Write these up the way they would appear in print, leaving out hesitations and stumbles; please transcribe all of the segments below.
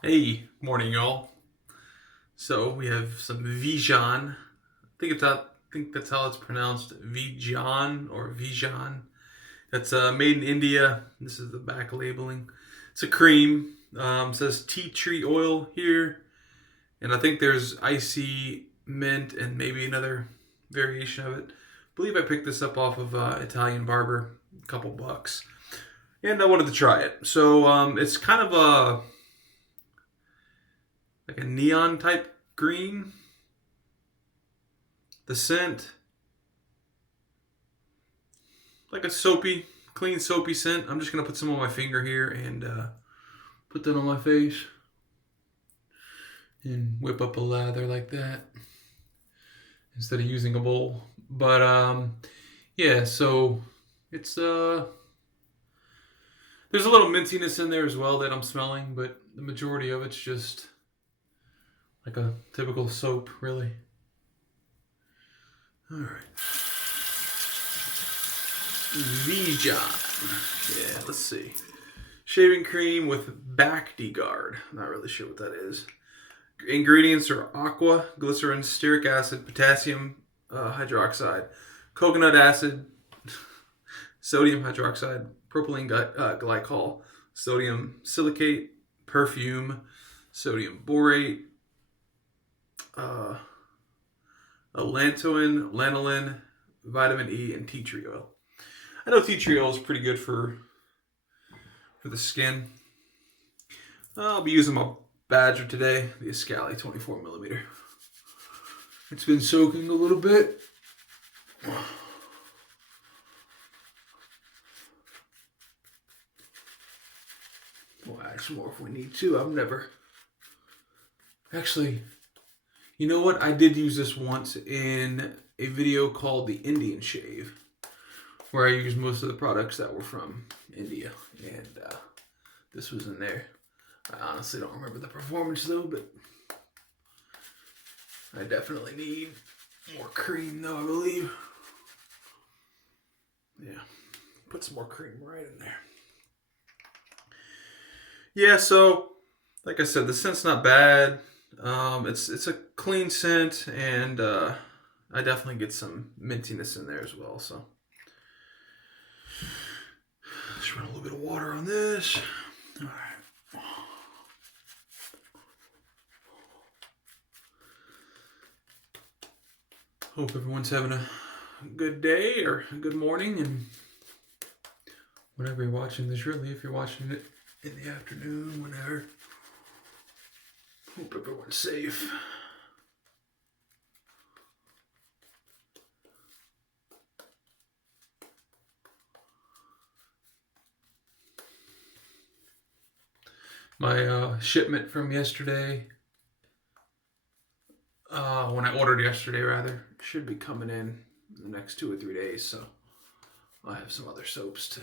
Hey, morning, y'all. So we have some Vijan. I think that's how it's pronounced, Vijan or Vijan. That's made in India. This is the back labeling. It's a cream. Says tea tree oil here, and I think there's icy mint and maybe another variation of it. I believe I picked this up off of Italian Barber, a couple bucks, and I wanted to try it. So it's kind of like a neon type green. The scent, like a soapy, clean soapy scent. I'm just gonna put some on my finger here and put that on my face and whip up a lather like that instead of using a bowl. But yeah, so it's there's a little mintiness in there as well that I'm smelling, but the majority of it's just like a typical soap, really. All right. Vijan. Yeah, let's see. Shaving cream with Bacti Guard. Not really sure what that is. Ingredients are aqua, glycerin, stearic acid, potassium hydroxide, coconut acid, sodium hydroxide, propylene glycol, sodium silicate, perfume, sodium borate, uh, allantoin, lanolin, vitamin E, and tea tree oil. I know tea tree oil is pretty good for the skin. I'll be using my Badger today, the Escali 24 millimeter. It's been soaking a little bit. We'll add some more if we need to. I've never. Actually, you know what? I did use this once in a video called the Indian Shave, where I used most of the products that were from India, and this was in there. I honestly don't remember the performance though, but I definitely need more cream though, I believe. Yeah, put some more cream right in there. Yeah, so like I said, the scent's not bad. It's a clean scent, and I definitely get some mintiness in there as well. So just run a little bit of water on this. All right. Hope everyone's having a good day or a good morning, and whenever you're watching this, really, if you're watching it in the afternoon, whenever. Hope everyone's safe. My shipment from yesterday, when I ordered yesterday, rather, should be coming in the next 2 or 3 days. So I have some other soaps to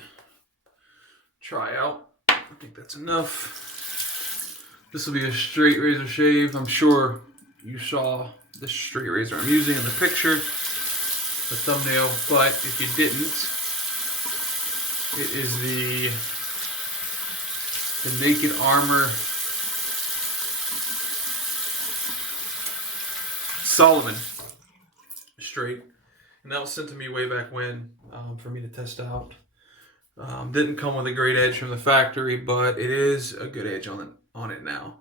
try out. I think that's enough. This will be a straight razor shave. I'm sure you saw the straight razor I'm using in the picture, the thumbnail, but if you didn't, it is the Naked Armor Solomon straight, and that was sent to me way back when for me to test out. Didn't come with a great edge from the factory, but it is a good edge on it now.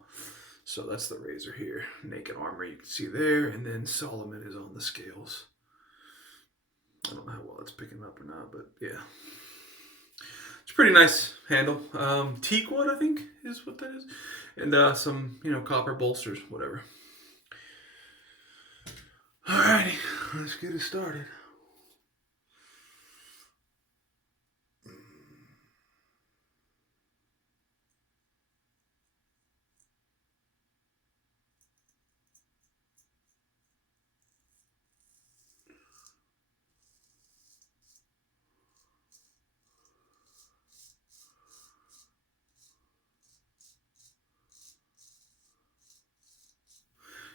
So that's the razor here, Naked Armor, you can see there, and then Solomon is on the scales. I don't know how well it's picking up or not, but yeah, it's a pretty nice handle. Teak wood, I think, is what that is, and some copper bolsters, whatever. Alrighty, let's get it started.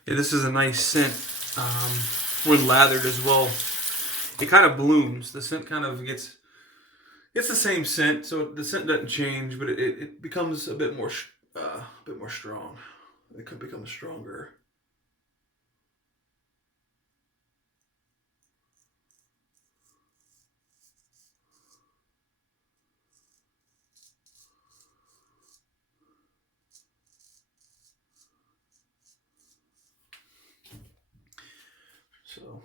Yeah, this is a nice scent. When lathered as well, it kind of blooms. The scent kind of it's the same scent, so the scent doesn't change, but it becomes a bit more a bit more strong. It could become stronger. So,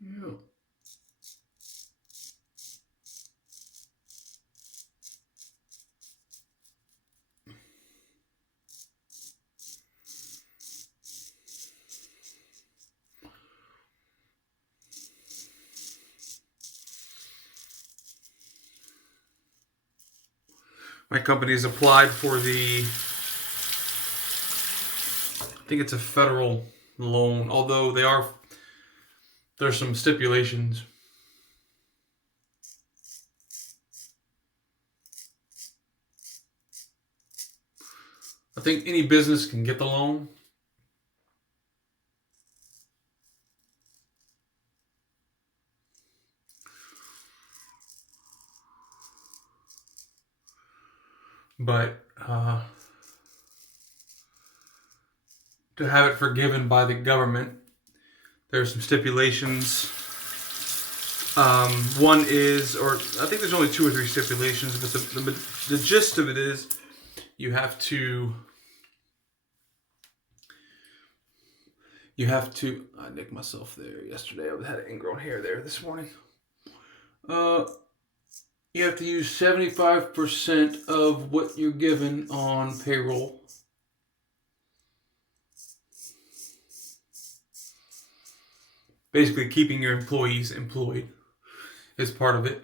yeah. My company has applied for the, I think it's a federal loan, although there's some stipulations. I think any business can get the loan. But to have it forgiven by the government, there's some stipulations. One is, or I think there's only 2 or 3 stipulations, but the gist of it is you have to I nicked myself there yesterday. I had ingrown hair there this morning. You have to use 75% of what you're given on payroll. Basically, keeping your employees employed is part of it.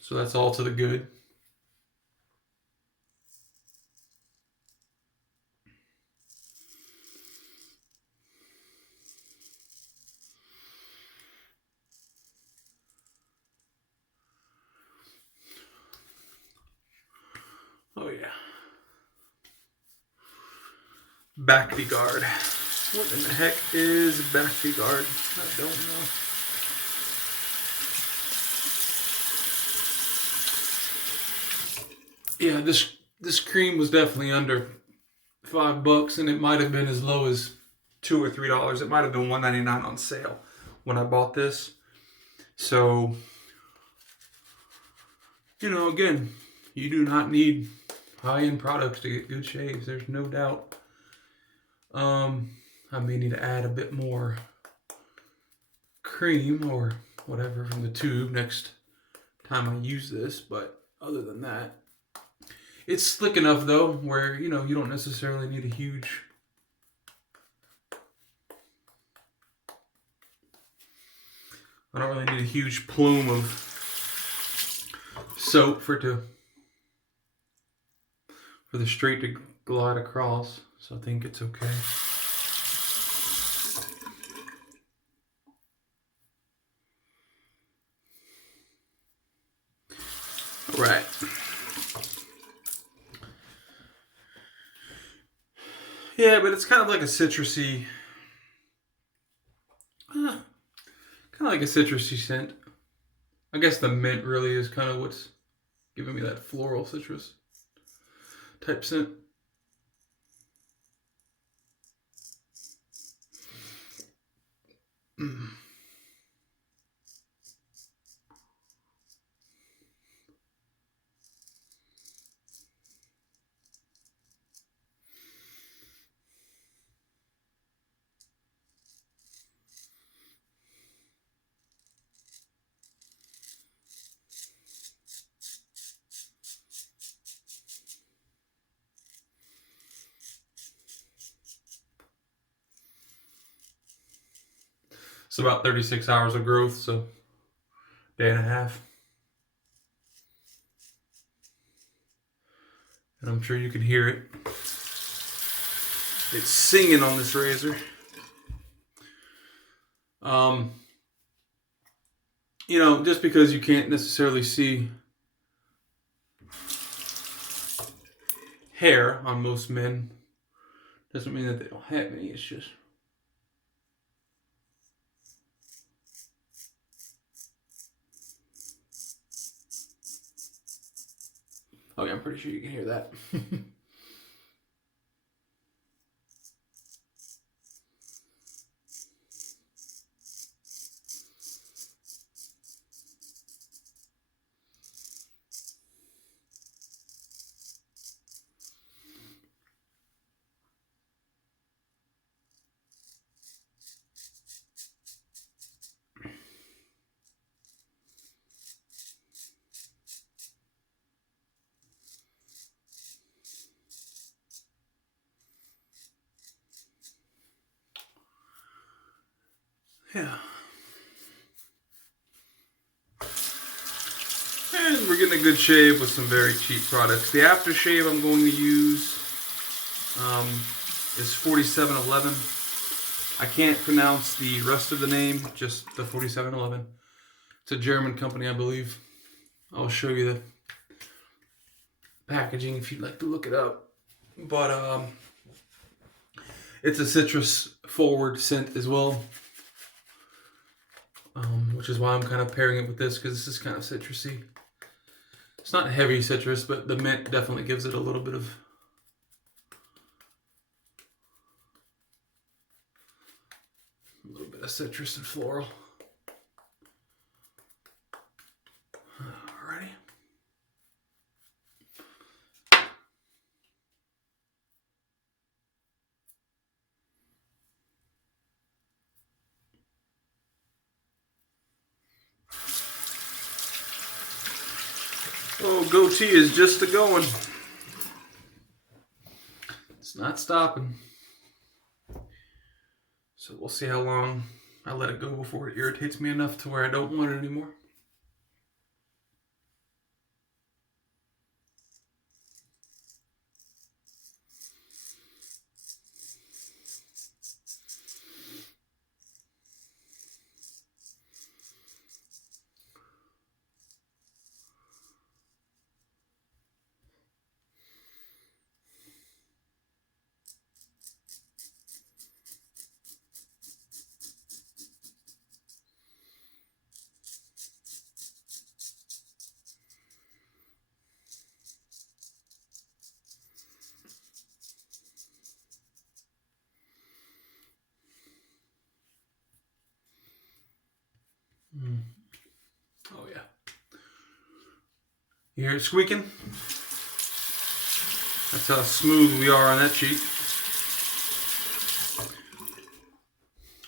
So that's all to the good. Oh yeah. Back guard. What in the heck is back guard? I don't know. Yeah, this cream was definitely under $5, and it might have been as low as $2 or $3. It might have been $1.99 on sale when I bought this. So, again, you do not need high-end products to get good shaves. There's no doubt. I may need to add a bit more cream or whatever from the tube next time I use this, but other than that, it's slick enough though where you don't necessarily need a huge I don't really need a huge plume of soap for the straight to glide across, so I think it's okay. Right. Yeah, but it's kind of like a citrusy, scent. I guess the mint really is kind of what's giving me that floral citrus type scent. It's about 36 hours of growth, so day and a half. And I'm sure you can hear it. It's singing on this razor. Just because you can't necessarily see hair on most men Doesn't mean that they don't have any, it's just... Oh yeah, I'm pretty sure you can hear that. Yeah. And we're getting a good shave with some very cheap products. The aftershave I'm going to use is 4711. I can't pronounce the rest of the name, just the 4711. It's a German company, I believe. I'll show you the packaging if you'd like to look it up. But it's a citrus forward scent as well. Which is why I'm kind of pairing it with this, because this is kind of citrusy. It's not heavy citrus, but the mint definitely gives it a little bit of citrus and floral. Alrighty. Oh, goatee is just a going. It's not stopping. So we'll see how long I let it go before it irritates me enough to where I don't want it anymore. Oh yeah. You hear it squeaking? That's how smooth we are on that cheek.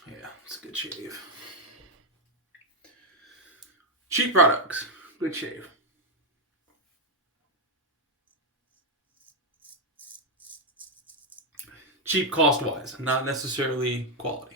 Yeah, it's a good shave. Cheap products, good shave. Cheap cost-wise, not necessarily quality.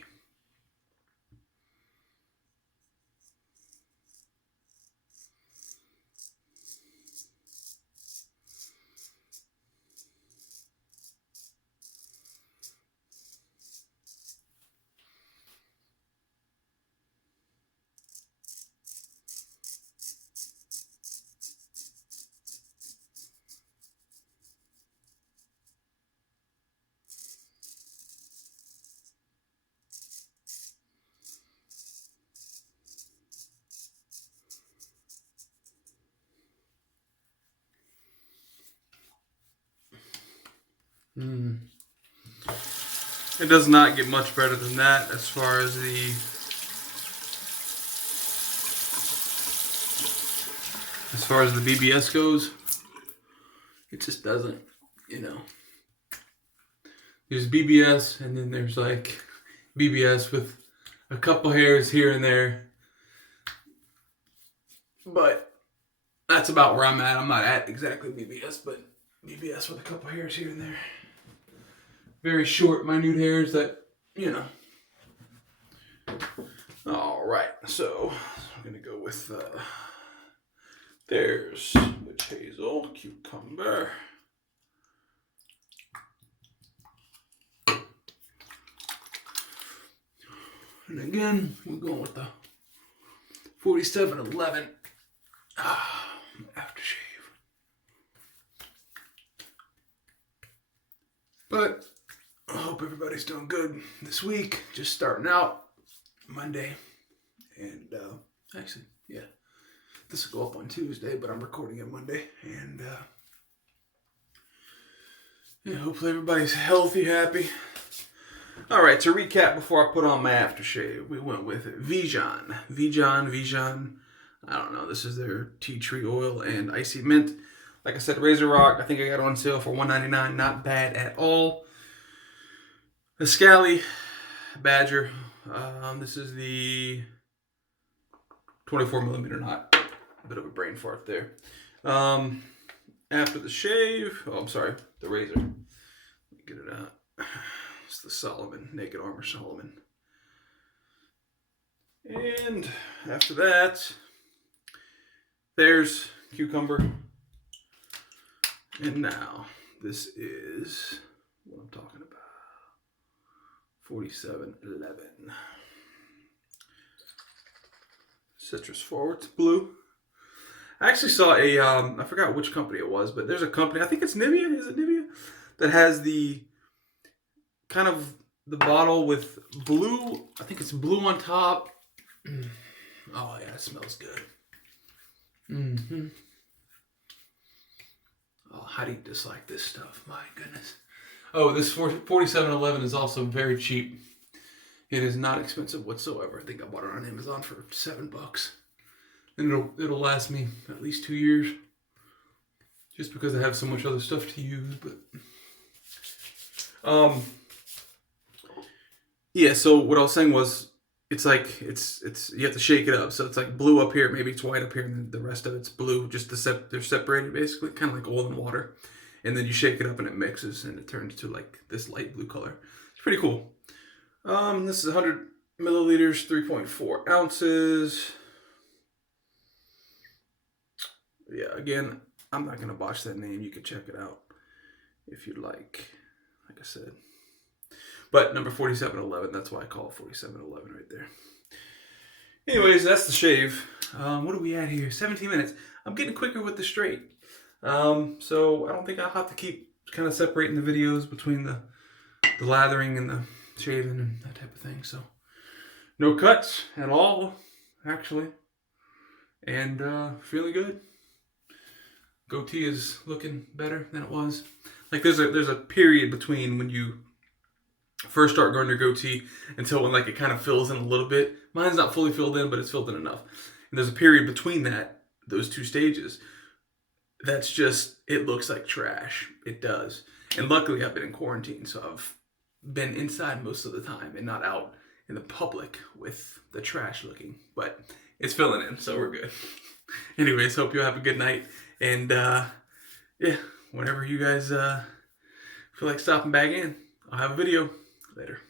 It does not get much better than that as far as the BBS goes. It just doesn't, you know. There's BBS and then there's like BBS with a couple hairs here and there. But that's about where I'm at. I'm not at exactly BBS, but BBS with a couple hairs here and there. Very short, minute hairs that, you know. Alright, so I'm going to go with Thayers Witchhazel Cucumber. And again, we're going with the 4711 aftershave. But everybody's doing good this week. Just starting out Monday. And actually, yeah, this will go up on Tuesday, but I'm recording it Monday. And yeah, hopefully everybody's healthy, happy. All right, to recap before I put on my aftershave, we went with Witchhazel. Witchhazel. I don't know. This is their tea tree oil and icy mint. Like I said, Razor Rock. I think I got it on sale for $1.99. Not bad at all. Escali Badger. This is the 24 millimeter knot. A bit of a brain fart there. After the shave. Oh, I'm sorry. The razor. Let me get it out. It's the Solomon. Naked Armor Solomon. And after that, Thayers cucumber. And now, this is what I'm talking about. 4711. Citrus forward. It's blue. I actually saw a, I forgot which company it was, but there's a company, I think it's Nivea, is it Nivea? That has the, kind of, the bottle with blue, I think it's blue on top. Oh yeah, it smells good. Mm-hmm. Oh, how do you dislike this stuff? My goodness. Oh, this 4711 is also very cheap. It is not expensive whatsoever. I think I bought it on Amazon for $7. And it'll last me at least 2 years. Just because I have so much other stuff to use, but yeah, so what I was saying was it's like it's you have to shake it up. So it's like blue up here, maybe it's white up here, and then the rest of it's blue. Just they're separated basically, kind of like oil and water. And then you shake it up and it mixes and it turns to like this light blue color. It's pretty cool. This is 100 milliliters, 3.4 ounces. Yeah, again, I'm not gonna botch that name. You can check it out if you'd like I said. But number 4711, that's why I call it 4711 right there. Anyways, that's the shave. What are we at here? 17 minutes. I'm getting quicker with the straight. So I don't think I'll have to keep kind of separating the videos between the lathering and the shaving and that type of thing. So no cuts at all, actually. And feeling good. Goatee is looking better than it was. Like there's a period between when you first start growing your goatee until when like it kind of fills in a little bit. Mine's not fully filled in, but it's filled in enough. And there's a period between those two stages. That's just, it looks like trash. It does. And luckily I've been in quarantine, so I've been inside most of the time and not out in the public with the trash looking. But it's filling in, so we're good. Anyways, hope you have a good night. And yeah, whenever you guys feel like stopping back in, I'll have a video later.